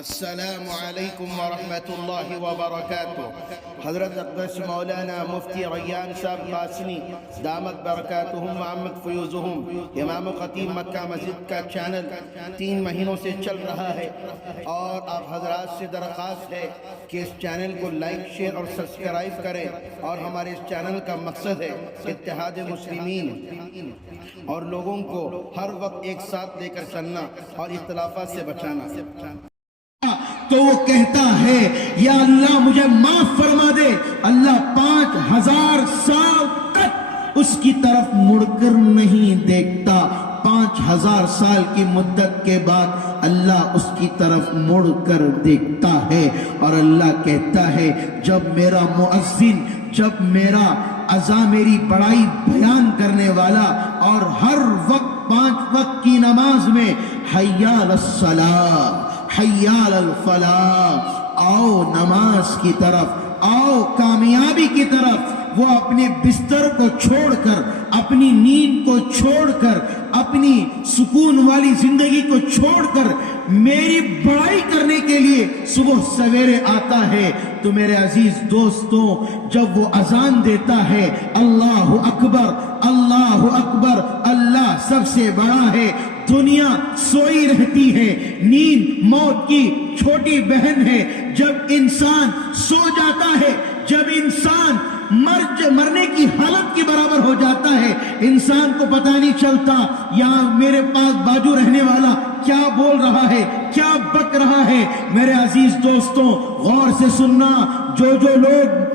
السلام علیکم ورحمۃ اللہ وبرکاتہ۔ حضرت اقدس مولانا مفتی ریان صاحب قاسمی دامت برکاتہم وعمت فیوزہم امام خطیب مکہ مسجد کا چینل 3 مہینوں سے چل رہا ہے، اور آپ حضرات سے درخواست ہے کہ اس چینل کو لائک، شیئر اور سبسکرائب کریں۔ اور ہمارے اس چینل کا مقصد ہے اتحاد مسلمین اور لوگوں کو ہر وقت ایک ساتھ لے کر چلنا اور اختلافات سے بچانا۔ تو وہ کہتا ہے یا اللہ مجھے معاف فرما دے۔ اللہ 5000 سال تک اس کی طرف مڑ کر نہیں دیکھتا۔ 5000 سال کی مدت کے بعد اللہ اس کی طرف مڑ کر دیکھتا ہے، اور اللہ کہتا ہے جب میرا مؤذن، جب میرا اذان، میری بڑائی بیان کرنے والا اور ہر وقت 5 وقت کی نماز میں حی علی الصلاۃ، حی علی الفلاح، آؤ نماز کی طرف، آؤ کامیابی کی طرف، وہ اپنے بستر کو چھوڑ کر، اپنی نیند کو چھوڑ کر، اپنی سکون والی زندگی کو چھوڑ کر میری بڑائی کرنے کے لیے صبح سویرے آتا ہے، تو میرے عزیز دوستوں جب وہ اذان دیتا ہے اللہ اکبر، اللہ اکبر، اللہ سب سے بڑا ہے، دنیا سوئی رہتی ہے، نیند موت کی چھوٹی بہن ہے، جب انسان سو جاتا ہے، جب انسان مرنے کی حالت کے برابر ہو جاتا ہے، انسان کو پتہ نہیں چلتا یہاں میرے پاس باجو رہنے والا کیا بول رہا ہے، کیا بک رہا ہے۔ میرے عزیز دوستوں غور سے سننا، جو لوگ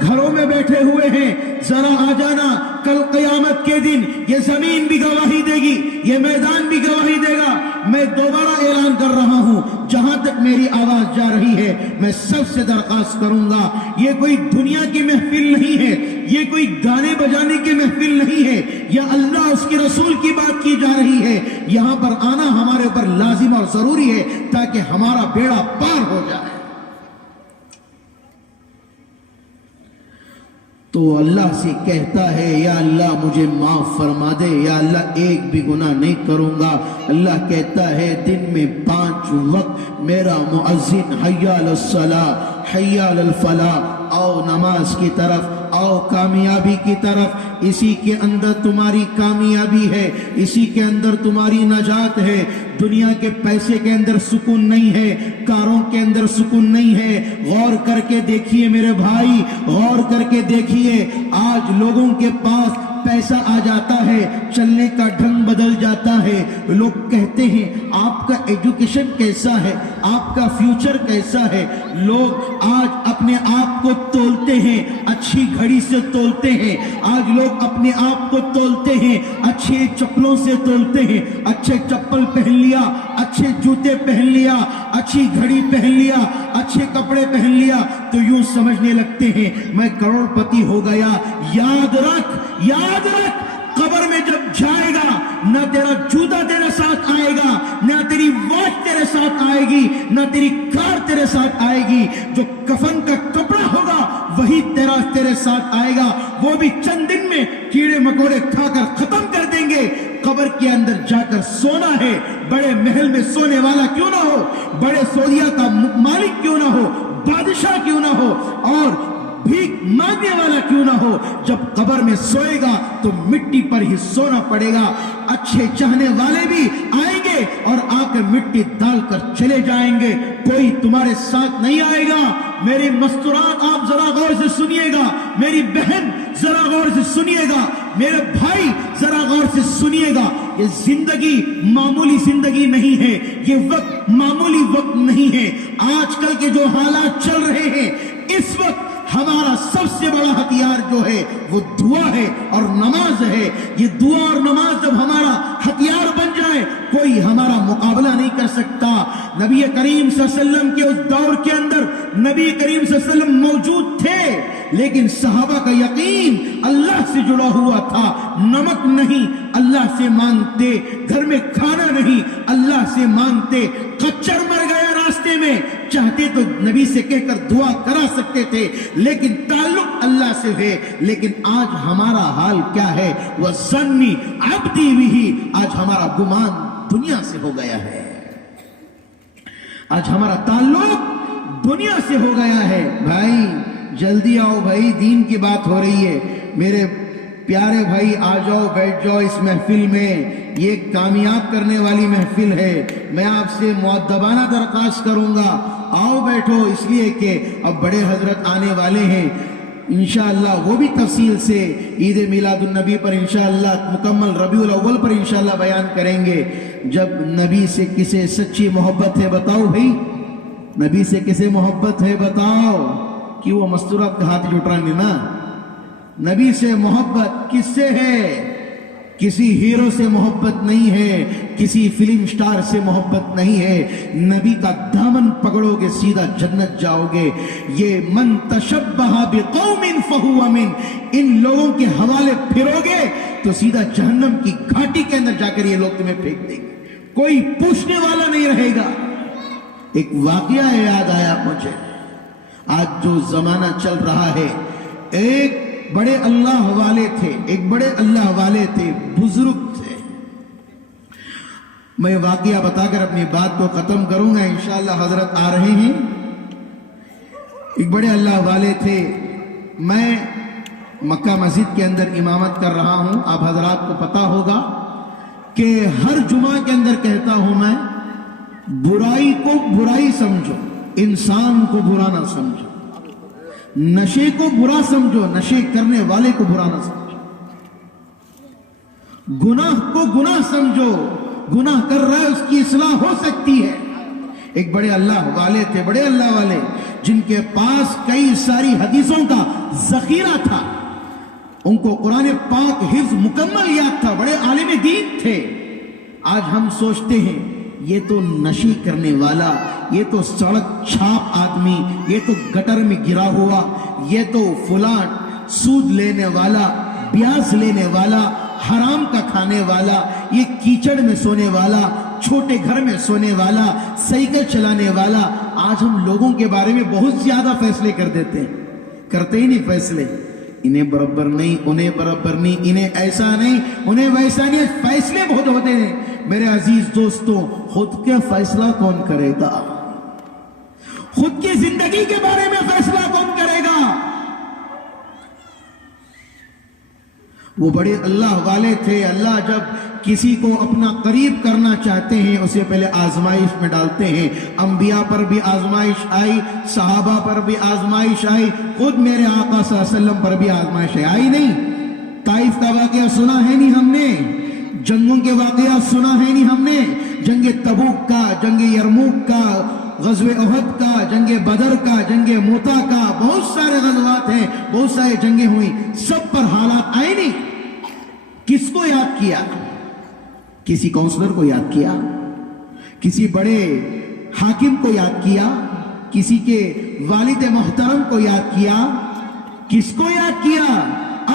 گھروں میں بیٹھے ہوئے ہیں ذرا آ جانا، کل قیامت کے دن یہ زمین بھی گواہی دے گی، یہ میدان بھی گواہی دے گا۔ میں دوبارہ اعلان کر رہا ہوں، جہاں تک میری آواز جا رہی ہے میں سب سے درخواست کروں گا، یہ کوئی دنیا کی محفل نہیں ہے، یہ کوئی گانے بجانے کی محفل نہیں ہے، یا اللہ اس کے رسول کی بات کی جا رہی ہے۔ یہاں پر آنا ہمارے اوپر لازم اور ضروری ہے تاکہ ہمارا بیڑا پار ہو جائے۔ تو اللہ سے کہتا ہے یا اللہ مجھے معاف فرما دے، یا اللہ ایک بھی گناہ نہیں کروں گا۔ اللہ کہتا ہے دن میں 5 وقت میرا مؤذن حی علی الصلاۃ، حی علی الفلاح، آؤ نماز کی طرف، آؤ کامیابی کی طرف، اسی کے اندر تمہاری کامیابی ہے، اسی کے اندر تمہاری نجات ہے۔ دنیا کے پیسے کے اندر سکون نہیں ہے، کاروں کے اندر سکون نہیں ہے۔ غور کر کے دیکھیے میرے بھائی، غور کر کے دیکھیے، آج لوگوں کے پاس پیسہ آ جاتا ہے، چلنے کا ڈھنگ بدل جاتا ہے۔ لوگ کہتے ہیں آپ کا ایجوکیشن کیسا ہے، آپ کا فیوچر کیسا ہے۔ لوگ آج اپنے آپ کو تولتے ہیں، اچھی گھڑی سے تولتے ہیں، آج لوگ اپنے آپ کو تولتے ہیں، اچھے چپلوں سے تولتے ہیں، اچھے چپل پہن لیا، اچھے جوتے پہن لیا، اچھی گھڑی پہن لیا، اچھے کپڑے پہن لیا، تو یوں سمجھنے لگتے ہیں میں کروڑ پتی ہو گیا۔ یاد رکھ، یاد رکھ، قبر میں جب جائے گا نہ تیرا جوتا تیرے ساتھ آئے گا، نہ تیری واچ تیرے ساتھ آئے گی، نہ تیری کار تیرے ساتھ آئے گی۔ جو کفن کا کپڑا ہوگا وہی تیرے ساتھ آئے گا، وہ بھی چند دن میں کیڑے مکوڑے کھا کر ختم کر دیں گے۔ قبر کے اندر جا کر سونا ہے، بڑے محل میں سونے والا کیوں نہ ہو، بڑے سودیا کا مالک کیوں نہ ہو، بادشاہ کیوں نہ ہو، اور بھیک مانگنے والا کیوں نہ ہو، جب قبر میں سوئے گا تو مٹی پر ہی سونا پڑے گا۔ اچھے چاہنے والے بھی آئیں گے اور آ کر مٹی ڈال کر چلے جائیں گے، کوئی تمہارے ساتھ نہیں آئے گا۔ میری مستورات آپ ذرا غور سے سنیے گا، میری بہن ذرا غور سے سنیے گا، میرے بھائی ذرا غور سے سنیے گا۔ یہ زندگی معمولی زندگی نہیں ہے، یہ وقت معمولی وقت نہیں ہے۔ آج کل کے جو حالات چل رہے ہیں، اس وقت ہمارا سب سے بڑا ہتھیار جو ہے وہ دعا ہے اور نماز ہے۔ یہ دعا اور نماز جب ہمارا ہتھیار بن جائے کوئی ہمارا مقابلہ نہیں کر سکتا۔ نبی کریم صلی اللہ علیہ وسلم کے اس دور کے اندر نبی کریم صلی اللہ علیہ وسلم موجود تھے، لیکن صحابہ کا یقین اللہ سے جڑا ہوا تھا۔ نمک نہیں اللہ سے مانگتے، گھر میں کھانا نہیں اللہ سے مانگتے، خچر مر گیا راستے میں چاہتے تو نبی سے کہہ کر دعا کرا سکتے تھے، لیکن تعلق اللہ سے ہے۔ لیکن آج ہمارا حال کیا ہے؟ وَظَنِّ عَبْدِي بِهِ، آج ہمارا گمان دنیا سے ہو گیا ہے۔ آج ہمارا تعلق دنیا سے ہو گیا ہے. بھائی جلدی آؤ بھائی, دین کی بات ہو رہی ہے. میرے پیارے بھائی آ جاؤ, بیٹھ جاؤ اس محفل میں. یہ کامیاب کرنے والی محفل ہے. میں آپ سے مؤدبانہ درخواست کروں گا, آؤ بیٹھو, اس لیے کہ اب بڑے حضرت آنے والے ہیں. انشاءاللہ وہ بھی تفصیل سے عید میلاد النبی پر انشاءاللہ مکمل ربیع الاول پر انشاءاللہ بیان کریں گے. جب نبی سے کسے سچی محبت ہے بتاؤ بھائی, نبی سے کسے محبت ہے بتاؤ. کہ وہ مستورات کا ہاتھ جھٹرانے نا. نبی سے محبت کس سے ہے؟ کسی ہیرو سے محبت نہیں ہے, کسی فلم سٹار سے محبت نہیں ہے. نبی کا دامن پکڑو گے سیدھا جنت جاؤ گے. یہ من تشبہ بقوم فہو من, ان لوگوں کے حوالے پھرو گے تو سیدھا جہنم کی گھاٹی کے اندر جا کر یہ لوگ تمہیں پھینک دیں گے, کوئی پوچھنے والا نہیں رہے گا. ایک واقعہ یاد آیا مجھے. آج جو زمانہ چل رہا ہے, ایک بڑے اللہ والے تھے, ایک بڑے اللہ والے تھے, بزرگ تھے. میں واقعہ بتا کر اپنی بات کو ختم کروں گا, انشاءاللہ حضرت آ رہے ہیں. ایک بڑے اللہ والے تھے. میں مکہ مسجد کے اندر امامت کر رہا ہوں. آپ حضرات کو پتا ہوگا کہ ہر جمعہ کے اندر کہتا ہوں میں, برائی کو برائی سمجھو, انسان کو برا نہ سمجھو. نشے کو برا سمجھو, نشے کرنے والے کو برا نہ سمجھو. گناہ کو گناہ سمجھو, گناہ کر رہا ہے اس کی اصلاح ہو سکتی ہے. ایک بڑے اللہ والے تھے, بڑے اللہ والے, جن کے پاس کئی ساری حدیثوں کا ذخیرہ تھا. ان کو قرآن پاک حفظ مکمل یاد تھا. بڑے عالم دین تھے. آج ہم سوچتے ہیں یہ تو نشے کرنے والا, یہ تو سڑک چھاپ آدمی, یہ تو گٹر میں گرا ہوا, یہ تو فلاں سود لینے والا, بیاز لینے والا, حرام کا کھانے والا, یہ کیچڑ میں سونے والا, چھوٹے گھر میں سونے والا, سائیکل چلانے والا. آج ہم لوگوں کے بارے میں بہت زیادہ فیصلے کر دیتے ہیں. کرتے ہی نہیں فیصلے. انہیں برابر نہیں, انہیں برابر نہیں, انہیں ایسا نہیں, انہیں ویسا نہیں. فیصلے بہت ہوتے ہیں. میرے عزیز دوستوں, خود کے فیصلہ کون کرے گا؟ خود کی زندگی کے بارے میں فیصلہ کون کرے گا؟ وہ بڑے اللہ والے تھے. اللہ جب کسی کو اپنا قریب کرنا چاہتے ہیں اسے پہلے آزمائش میں ڈالتے ہیں. انبیاء پر بھی آزمائش آئی, صحابہ پر بھی آزمائش آئی, خود میرے آقا صلی اللہ علیہ وسلم پر بھی آزمائش آئی نہیں. طائف کا واقعہ سنا ہے نہیں ہم نے, جنگوں کے واقعات سنا ہے نہیں ہم نے, جنگ تبوک کا, جنگ یرموک کا, غزوہ احد کا, جنگ بدر کا, جنگ موتا کا, بہت سارے غزوات ہیں, بہت سارے جنگیں ہوئی, سب پر حالات آئے نہیں. کس کو یاد کیا؟ کسی کونسلر کو یاد کیا, کسی بڑے حاکم کو یاد کیا, کسی کے والد محترم کو یاد کیا. کس کو یاد کیا؟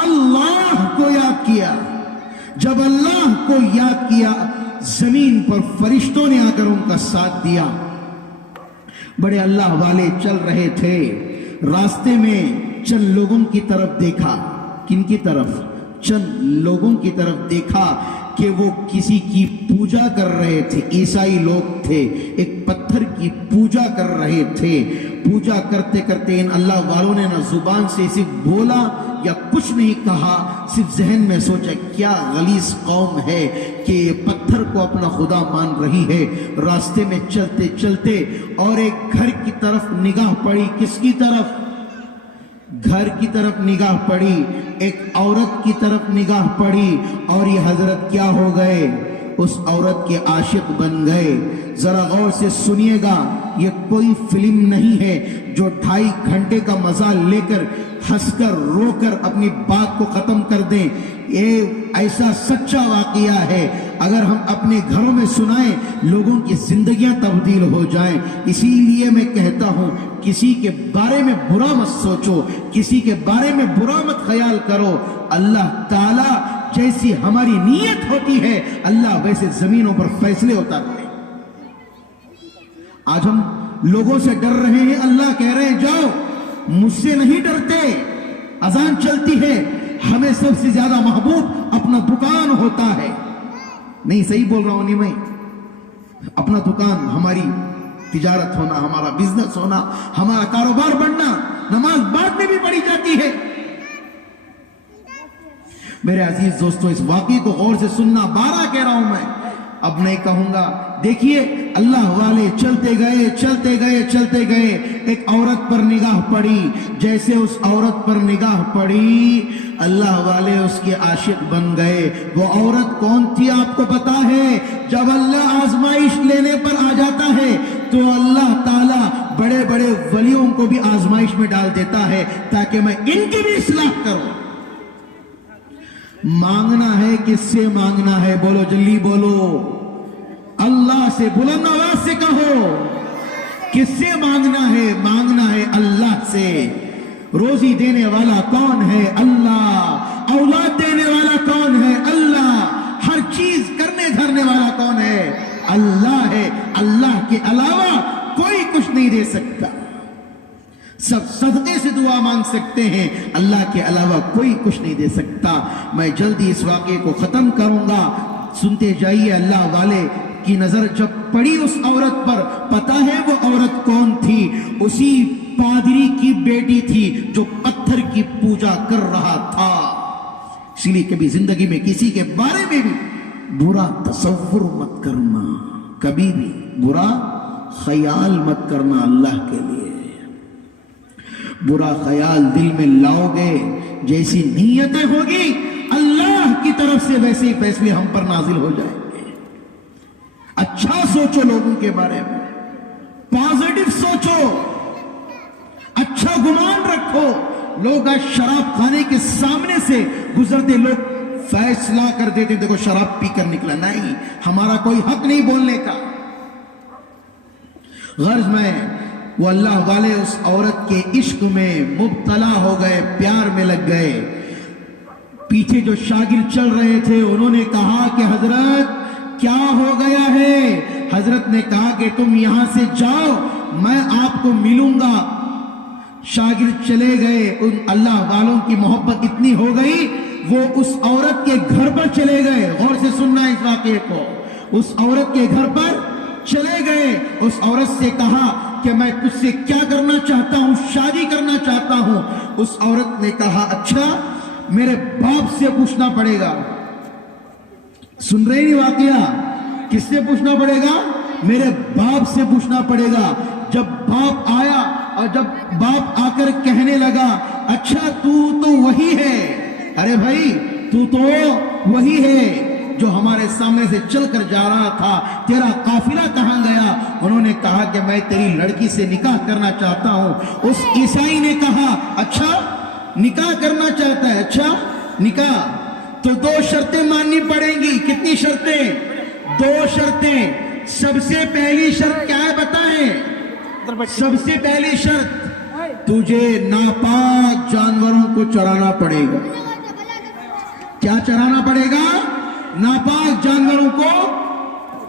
اللہ کو یاد کیا. جب اللہ کو یاد کیا, زمین پر فرشتوں نے آ کر ان کا ساتھ دیا. بڑے اللہ والے چل رہے تھے, راستے میں چند لوگوں کی طرف دیکھا. کن کی طرف؟ چند لوگوں کی طرف دیکھا کہ وہ کسی کی پوجا کر رہے تھے. عیسائی لوگ تھے, ایک پتھر کی پوجا کر رہے تھے. پوجا کرتے کرتے ان اللہ والوں نے نہ زبان سے صرف بولا یا کچھ نہیں کہا, صرف ذہن میں سوچا کیا غلیظ قوم ہے کہ یہ پتھر کو اپنا خدا مان رہی ہے. راستے میں چلتے چلتے اور ایک گھر کی طرف نگاہ پڑی. کس کی طرف؟ گھر کی طرف نگاہ پڑی, ایک عورت کی طرف نگاہ پڑی, اور یہ حضرت کیا ہو گئے؟ اس عورت کے عاشق بن گئے. ذرا غور سے سنیے گا, یہ کوئی فلم نہیں ہے جو 2.5 گھنٹے کا مزہ لے کر ہنس کر رو کر اپنی بات کو ختم کر دیں. یہ ایسا سچا واقعہ ہے, اگر ہم اپنے گھروں میں سنائیں لوگوں کی زندگیاں تبدیل ہو جائیں. اسی لیے میں کہتا ہوں کسی کے بارے میں برا مت سوچو, کسی کے بارے میں برا مت خیال کرو. اللہ تعالیٰ جیسی ہماری نیت ہوتی ہے اللہ ویسے زمینوں پر فیصلے اتارتے ہیں. آج ہم لوگوں سے ڈر رہے ہیں, اللہ کہہ رہے ہیں جاؤ, مجھ سے نہیں ڈرتے. اذان چلتی ہے, ہمیں سب سے زیادہ محبوب اپنا دکان ہوتا ہے. نہیں صحیح بول رہا ہوں نہیں میں, اپنا دکان, ہماری تجارت ہونا، ہمارا بزنس ہونا، ہمارا کاروبار بڑھنا، نماز بعد میں بھی پڑھی جاتی ہے۔ میرے عزیز دوستو، اس واقعے کو غور سے سننا، 12 کہہ رہا ہوں میں، اب نہیں کہوں گا۔ دیکھیے اللہ والے چلتے گئے چلتے گئے چلتے گئے، ایک عورت پر نگاہ پڑی، جیسے اس عورت پر نگاہ پڑی اللہ والے اس کے عاشق بن گئے۔ وہ عورت کون تھی آپ کو پتا ہے؟ جب اللہ آزمائش لینے پر آ جاتا ہے تو اللہ تعالیٰ بڑے بڑے ولیوں کو بھی آزمائش میں ڈال دیتا ہے تاکہ میں ان کی بھی اصلاح کروں۔ مانگنا ہے، کس سے مانگنا ہے؟ بولو جلدی بولو، اللہ سے، بلند آواز سے کہو، کس سے مانگنا ہے؟ مانگنا ہے اللہ سے۔ روزی دینے والا کون ہے؟ اللہ۔ اولاد دینے والا کون ہے؟ اللہ۔ ہر چیز کرنے دھرنے والا کون ہے؟ اللہ ہے۔ اللہ کے علاوہ کوئی کچھ نہیں دے سکتا۔ سب صدقے سے دعا مانگ سکتے ہیں، اللہ کے علاوہ کوئی کچھ نہیں دے سکتا۔ میں جلدی اس واقعے کو ختم کروں گا، سنتے جائیے۔ اللہ والے کی نظر جب پڑی اس عورت پر، پتا ہے وہ عورت کون تھی؟ اسی پادری کی بیٹی تھی جو پتھر کی پوجا کر رہا تھا۔ اس لیے کبھی زندگی میں کسی کے بارے میں بھی برا تصور مت کرنا، کبھی بھی برا خیال مت کرنا۔ اللہ کے لیے برا خیال دل میں لاؤ گے، جیسی نیتیں ہوگی اللہ کی طرف سے ویسے ہی فیصلے ہم پر نازل ہو جائیں گے۔ اچھا سوچو لوگوں کے بارے میں، پازیٹو سوچو، اچھا گمان رکھو۔ لوگ آج شراب خانے کے سامنے سے گزرتے، لوگ فیصلہ کر دیتے دیکھو شراب پی کر نکلا، نہیں، ہمارا کوئی حق نہیں بولنے کا۔ غرض میں وہ اللہ والے اس عورت کے عشق میں مبتلا ہو گئے، پیار میں لگ گئے۔ پیچھے جو شاگرد چل رہے تھے انہوں نے کہا کہ حضرت کیا ہو گیا ہے؟ حضرت نے کہا کہ تم یہاں سے جاؤ، میں آپ کو ملوں گا۔ شاگرد چلے گئے، ان اللہ والوں کی محبت اتنی ہو گئی وہ اس عورت کے گھر پر چلے گئے۔ غور سے سننا اس واقعے کو۔ اس عورت کے گھر پر چلے گئے، اس عورت سے کہا کہ میں تجھ سے کیا کرنا چاہتا ہوں، شادی کرنا چاہتا ہوں۔ اس عورت نے کہا اچھا میرے باپ سے پوچھنا پڑے گا۔ سن رہے نہیں واقعہ؟ کس سے پوچھنا پڑے گا؟ میرے باپ سے پوچھنا پڑے گا۔ جب باپ آیا اور جب باپ آ کر کہنے لگا اچھا تو وہی ہے، ارے بھائی تو وہی ہے جو ہمارے سامنے سے چل کر جا رہا تھا، تیرا قافلہ کہاں گیا؟ انہوں نے کہا کہ میں تیری لڑکی سے نکاح کرنا چاہتا ہوں۔ اس عیسائی نے کہا اچھا نکاح کرنا چاہتا ہے، اچھا نکاح تو 2 شرطیں ماننی پڑیں گی۔ کتنی شرطیں؟ 2 شرطیں۔ سب سے پہلی شرط کیا ہے بتائیں؟ سب سے پہلی شرط تجھے ناپاک جانوروں کو چرانا پڑے گا۔ کیا چرانا پڑے گا؟ ناپاک جانوروں کو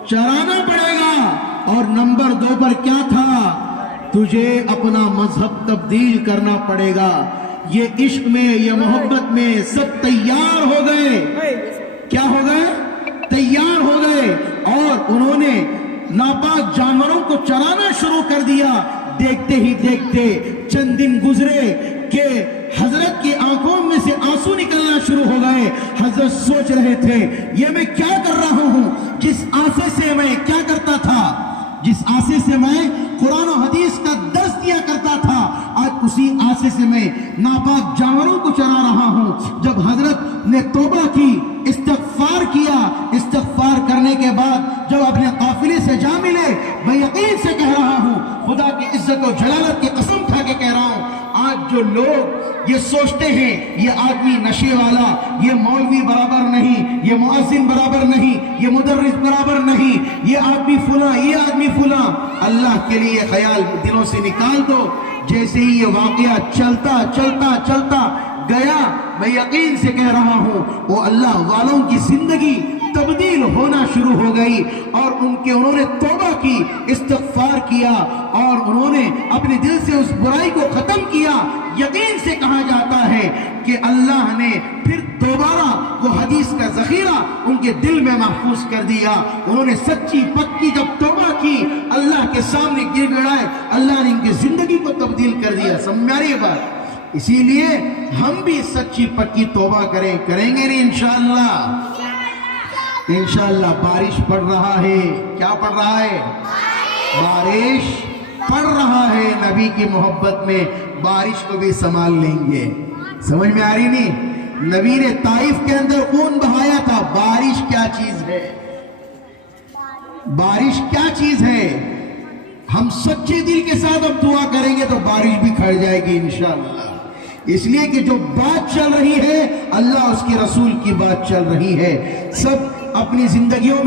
چرانا پڑے گا۔ اور نمبر 2 پر کیا تھا؟ تجھے اپنا مذہب تبدیل کرنا پڑے گا۔ یہ عشق میں، یہ محبت میں سب تیار ہو گئے۔ کیا ہو گئے؟ تیار ہو گئے اور انہوں نے ناپاک جانوروں کو چرانا شروع کر دیا۔ دیکھتے ہی دیکھتے چند دن گزرے کہ حضرت کی آنکھوں میں سے آنسو نکلنا شروع ہو گئے۔ حضرت سوچ رہے تھے یہ میں کیا کر رہا ہوں؟ جس آسے سے میں کیا کرتا تھا، جس آسے سے میں قرآن و حدیث کا درس دیا کرتا تھا، آج اسی آسے سے میں ناپاک جانوروں کو چرا رہا ہوں۔ جب حضرت نے توبہ کی، استغفار کیا، استغفار کرنے کے بعد جب اپنے قافلے سے جا ملے، میں یقین سے کہہ رہا ہوں، خدا کی عزت و جلالت کی قسم کھا کے کہہ رہا ہوں، آج جو لوگ یہ سوچتے ہیں یہ آدمی نشے والا، یہ مولوی برابر نہیں، یہ مؤذن برابر نہیں، یہ مدرس برابر نہیں، یہ آدمی فلاں، یہ آدمی فلاں، اللہ کے لیے خیال دلوں سے نکال دو۔ جیسے ہی یہ واقعہ چلتا چلتا چلتا گیا، میں یقین سے کہہ رہا ہوں وہ اللہ والوں کی زندگی تبدیل ہونا شروع ہو گئی اور انہوں نے توبہ کی، استغفار کیا اور اور انہوں نے اپنے دل سے اس برائی کو ختم کیا، یقین سے کہا جاتا ہے کہ اللہ نے پھر دوبارہ وہ حدیث کا ذخیرہ ان کے دل میں محفوظ کر دیا۔ انہوں نے سچی پکی جب توبہ کی، اللہ کے سامنے گر گڑائے، اللہ نے ان کی زندگی کو تبدیل کر دیا۔ سمجھ آ رہی ہے بات؟ اسی لیے ہم بھی سچی پکی توبہ کریں گے نہیں انشاءاللہ۔ انشاءاللہ بارش پڑ رہا ہے، کیا پڑ رہا ہے؟ بارش پڑ رہا ہے، نبی کی محبت میں بارش کو بھی سنبھال لیں گے۔ سمجھ میں آ رہی نہیں؟ نبی نے طائف کے اندر خون بہایا تھا، بارش کیا چیز ہے؟ بارش کیا چیز ہے؟ ہم سچے دل کے ساتھ اب دعا کریں گے تو بارش بھی کھڑ جائے گی انشاءاللہ۔ اس لیے کہ جو بات چل رہی ہے اللہ اس کے رسول کی بات چل رہی ہے۔ سب اپنی زندگیوں میں